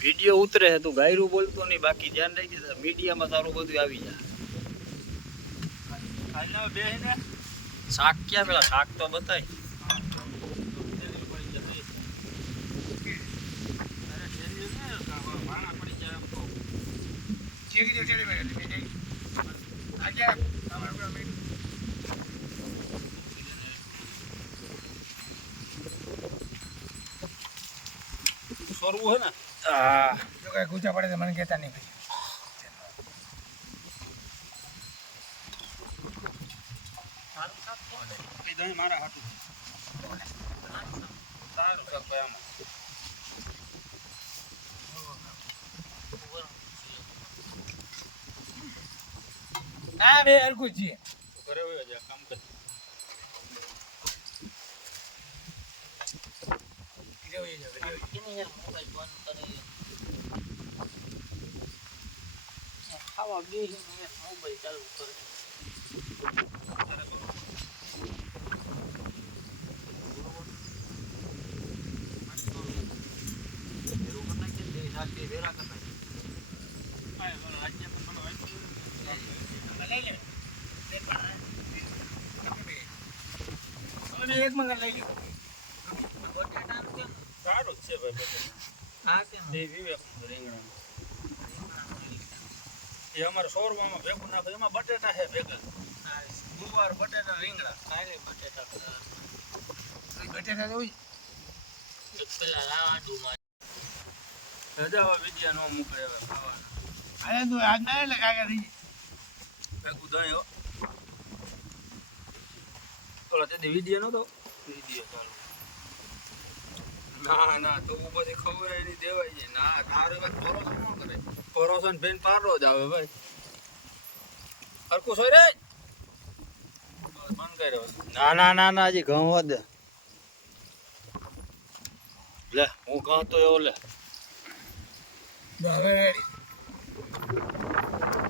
video ઉતરે છે તું ગાયરું બોલતો નહીં બાકી ધ્યાન રાખી દે મીડિયામાં તારું બધું આવી જાય હાલના બેહીને શાક ક્યાં પેલા શાક તો બતાય સોરવું હે ને હા જો કઈ ગુચા પડે તો મને કહેતા નહીં ભાઈ મારા હાટું સારું કાક ભાઈ આમાં હા બે હરખું છીએ ઘરે હોય જા કામ કર ખાવા બે મોબાઈલ ચાલુ કરે એક મંગળ લઈ લ્યો સારું જ છે ભાઈ હા કેમ બે વિવેક રીંગણા એ અમારે સોરવામાં ભેગું નાખે એમાં બટેટા છે ભેગા ગુરુવાર બટેટા રીંગણા કાલે બટેટા બટેટા જોઈ પેલા લાવાડુમાં હજાવા વિદ્યા નો મુકાય હવે ખાવાના આને તો આજ ના એટલે કાકા થઈ ભેગું દહીં હો ઓલા તેથી વિદ્યા નતો વિદ્યા ચાલુ ના ના તો પછી ખબર નહીં દેવાય છે ના તારે વાત ભરોસો ન કરે ભરોસો ને બેન પારો જ આવે ભાઈ હરકું સોય રે બંધ કર્યો ના ના ના ના હજી ઘઉં વધે લે હું ઘઉં તો એવો લે હવે રેડી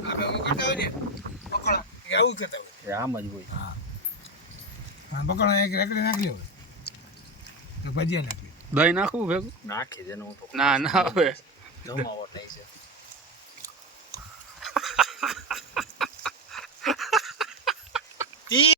આપણે હું કરતા હોય ને પકોડા એ આવું કરતા હોય આમ જ હોય હા પકોડા એક રેકડી નાખી લ્યો તો ભજીયા નાખી દહીં નાખવું ભેગું નાખી દે ને હું તો ના ના હવે જમાવટ નહીં છે